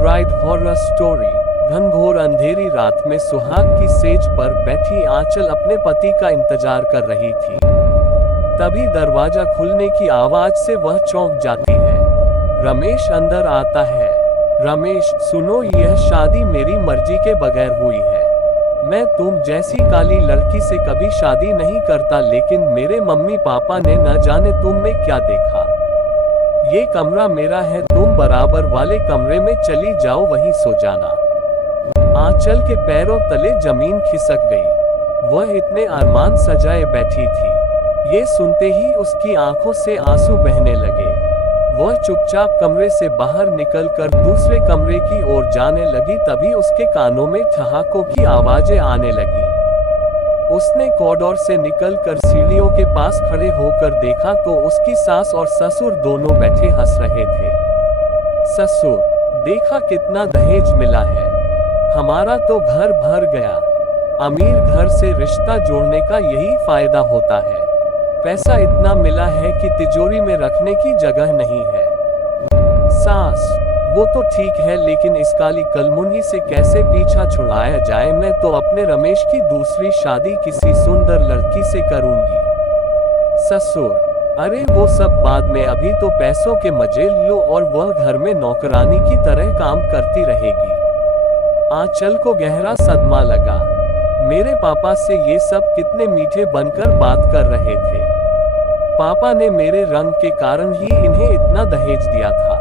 Bride horror story. घनघोर अंधेरी रात में सुहाग की सेज पर बैठी आंचल अपने पति का इंतजार कर रही थी। तभी दरवाजा खुलने की आवाज से वह चौंक जाती है। रमेश अंदर आता है। रमेश, सुनो, यह शादी मेरी मर्जी के बगैर हुई है। मैं तुम जैसी काली लड़की से कभी शादी नहीं करता, लेकिन मेरे मम्मी पापा ने न जाने तुम में क्या देखा। ये कमरा मेरा है, तुम बराबर वाले कमरे में चली जाओ, वहीं सो जाना। आंचल के पैरों तले जमीन खिसक गई। वह इतने अरमान सजाए बैठी थी। ये सुनते ही उसकी आंखों से आंसू बहने लगे। वह चुपचाप कमरे से बाहर निकलकर दूसरे कमरे की ओर जाने लगी। तभी उसके कानों में ठहाकों की आवाजें आने लगी। उसने कॉरिडोर से निकलकर सीढ़ियों के पास खड़े होकर देखा तो उसकी सास और ससुर दोनों बैठे हंस रहे थे। ससुर, देखा कितना दहेज मिला है, हमारा तो घर भर गया। अमीर घर से रिश्ता जोड़ने का यही फायदा होता है। पैसा इतना मिला है कि तिजोरी में रखने की जगह नहीं है। सास, वो तो ठीक है, लेकिन इस काली कलमुनी से कैसे पीछा छुड़ाया जाए। मैं तो अपने रमेश की दूसरी शादी किसी सुंदर लड़की से करूंगी। ससुर, अरे वो सब बाद में, अभी तो पैसों के मजे लो और वह घर में नौकरानी की तरह काम करती रहेगी। आंचल को गहरा सदमा लगा। मेरे पापा से ये सब कितने मीठे बनकर बात कर रहे थे। पापा ने मेरे रंग के कारण ही इन्हें इतना दहेज दिया था।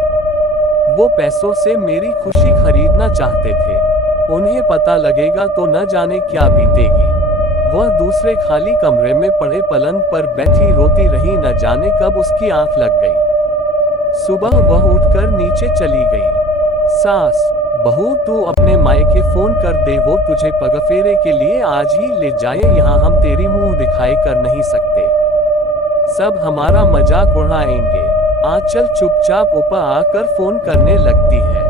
वो पैसों से मेरी खुशी खरीदना चाहते थे। उन्हें पता लगेगा तो न जाने क्या बीतेगी। वह दूसरे खाली कमरे में पड़े पलंग पर बैठी रोती रही। न जाने कब उसकी आंख लग गई। सुबह वह उठकर नीचे चली गई। सास, बहू, तू अपने मायके फोन कर दे, वो तुझे पगफेरे के लिए आज ही ले जाए। यहाँ हम तेरी मुंह दिखाई कर नहीं सकते, सब हमारा मजाक उड़ाएंगे। आंचल चुपचाप ऊपर आकर फोन करने लगती है।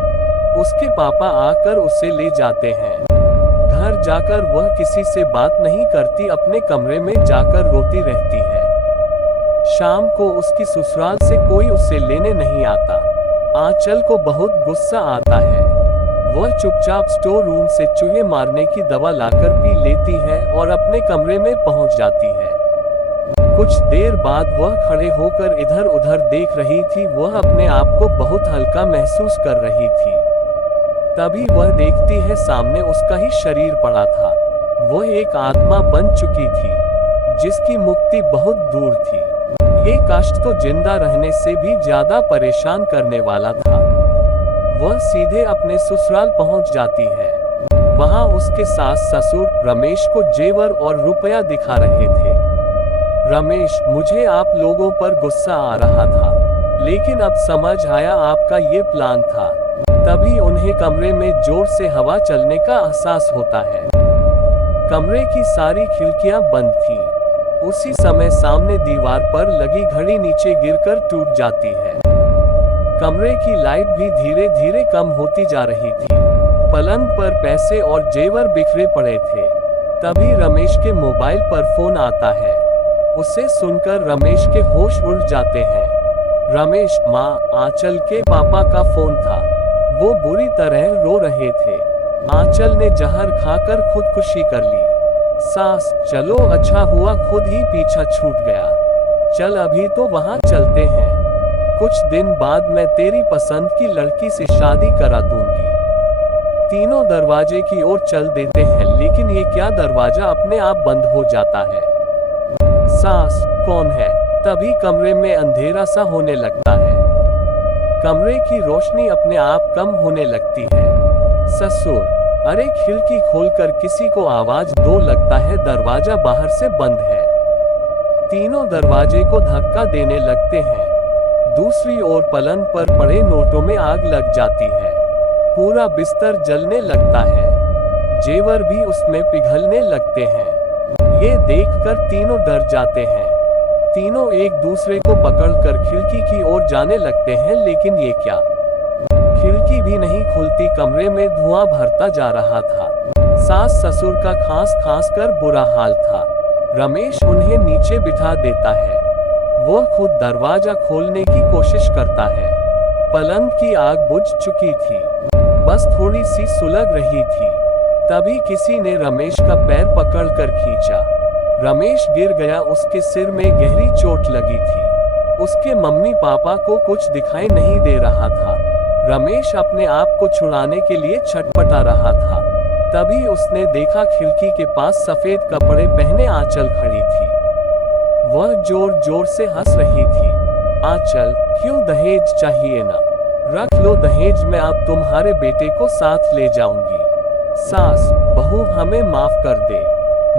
उसके पापा आकर उसे ले जाते हैं। घर जाकर वह किसी से बात नहीं करती, अपने कमरे में जाकर रोती रहती है। शाम को उसकी ससुराल से कोई उसे लेने नहीं आता। आंचल को बहुत गुस्सा आता है। वह चुपचाप स्टोर रूम से चूहे मारने की दवा लाकर पी लेती है और अपने कमरे में पहुंच जाती है। कुछ देर बाद वह खड़े होकर इधर उधर देख रही थी। वह अपने आप को बहुत हल्का महसूस कर रही थी। तभी वह देखती है सामने उसका ही शरीर पड़ा था। वह एक आत्मा बन चुकी थी जिसकी मुक्ति बहुत दूर थी। ये कष्ट तो जिंदा रहने से भी ज्यादा परेशान करने वाला था। वह सीधे अपने ससुराल पहुंच जाती है। वहां उसके सास ससुर रमेश को जेवर और रुपया दिखा रहे थे। रमेश, मुझे आप लोगों पर गुस्सा आ रहा था, लेकिन अब समझ आया आपका ये प्लान था। तभी उन्हें कमरे में जोर से हवा चलने का एहसास होता है। कमरे की सारी खिड़कियां बंद थीं। उसी समय सामने दीवार पर लगी घड़ी नीचे गिरकर टूट जाती है। कमरे की लाइट भी धीरे धीरे कम होती जा रही थी। पलंग पर पैसे और जेवर बिखरे पड़े थे। तभी रमेश के मोबाइल पर फोन आता है। उसे सुनकर रमेश के होश उड़ जाते हैं। रमेश, माँ, आंचल के पापा का फोन था। वो बुरी तरह रो रहे थे। आंचल ने जहर खाकर खुदकुशी कर ली। सास, चलो, अच्छा हुआ खुद ही पीछा छूट गया। चल अभी तो वहाँ चलते हैं। कुछ दिन बाद मैं तेरी पसंद की लड़की से शादी करा दूंगी। तीनों दरवाजे की ओर चल देते हैं, लेकिन ये क्या, दरवाजा अपने आप बंद हो जाता है। सास, कौन है? तभी कमरे में अंधेरा सा होने लगता है। कमरे की रोशनी अपने आप कम होने लगती है। ससुर, अरे खिड़की खोलकर किसी को आवाज दो, लगता है दरवाजा बाहर से बंद है। तीनों दरवाजे को धक्का देने लगते हैं। दूसरी ओर पलंग पर पड़े नोटों में आग लग जाती है। पूरा बिस्तर जलने लगता है। जेवर भी उसमें पिघलने लगते हैं। ये देखकर तीनों डर जाते हैं। तीनों एक दूसरे को पकड़कर खिड़की की ओर जाने लगते हैं, लेकिन ये क्या, खिड़की भी नहीं खुलती। कमरे में धुआं भरता जा रहा था। सास ससुर का खांस खांस कर बुरा हाल था। रमेश उन्हें नीचे बिठा देता है। वह खुद दरवाजा खोलने की कोशिश करता है। पलंग की आग बुझ चुकी थी। बस थोड़ी सी सुलग रही थी। तभी किसी ने रमेश का पैर पकड़कर खींचा। रमेश गिर गया, उसके सिर में गहरी चोट लगी थी। उसके मम्मी पापा को कुछ दिखाई नहीं दे रहा था। रमेश अपने आप को छुड़ाने के लिए छटपटा रहा था। तभी उसने देखा खिड़की के पास सफेद कपड़े पहने आंचल खड़ी थी। वह जोर जोर से हंस रही थी। आंचल, क्यों दहेज चाहिए ना? रख लो दहेज, मैं अब तुम्हारे बेटे को साथ ले जाऊंगी। सास, बहू हमें माफ कर दे,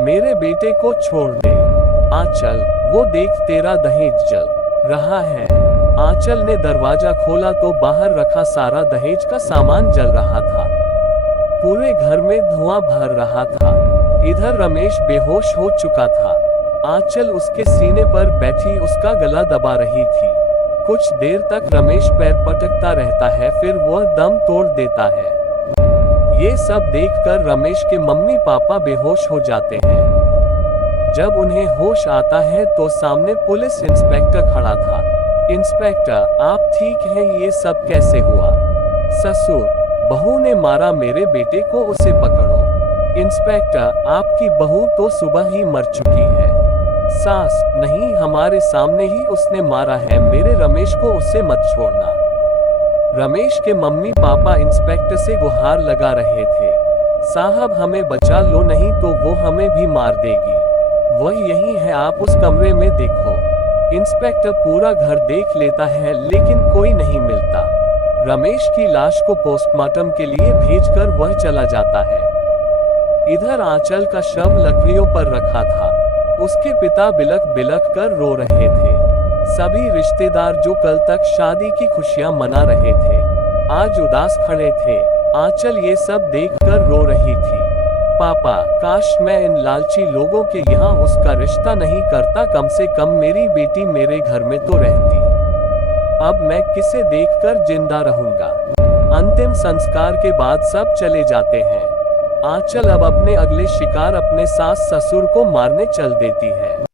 मेरे बेटे को छोड़ दे। आंचल, वो देख तेरा दहेज जल रहा है। आंचल ने दरवाजा खोला तो बाहर रखा सारा दहेज का सामान जल रहा था। पूरे घर में धुआं भर रहा था। इधर रमेश बेहोश हो चुका था। आंचल उसके सीने पर बैठी उसका गला दबा रही थी। कुछ देर तक रमेश पैर पटकता रहता है, फिर वह दम तोड़ देता है। ये सब देखकर रमेश के मम्मी पापा बेहोश हो जाते हैं। जब उन्हें होश आता है तो सामने पुलिस इंस्पेक्टर खड़ा था। इंस्पेक्टर, आप ठीक हैं? ये सब कैसे हुआ? ससुर, बहू ने मारा मेरे बेटे को, उसे पकड़ो। इंस्पेक्टर, आपकी बहू तो सुबह ही मर चुकी है। सास, नहीं, हमारे सामने ही उसने मारा है मेरे रमेश को, उससे मत छोड़ना। रमेश के मम्मी पापा इंस्पेक्टर से गुहार लगा रहे थे। साहब, हमें बचा लो, नहीं तो वो हमें भी मार देगी। वह यही है, आप उस कमरे में देखो। इंस्पेक्टर पूरा घर देख लेता है लेकिन कोई नहीं मिलता। रमेश की लाश को पोस्टमार्टम के लिए भेजकर वह चला जाता है। इधर आंचल का शव लकड़ियों पर रखा था। उसके पिता बिलख बिलख कर रो रहे थे। सभी रिश्तेदार जो कल तक शादी की खुशियां मना रहे थे, आज उदास खड़े थे। आंचल ये सब देखकर रो रही थी। पापा, काश मैं इन लालची लोगों के यहाँ उसका रिश्ता नहीं करता, कम से कम मेरी बेटी मेरे घर में तो रहती। अब मैं किसे देखकर जिंदा रहूंगा? अंतिम संस्कार के बाद सब चले जाते हैं। आंचल अब अपने अगले शिकार अपने सास ससुर को मारने चल देती है।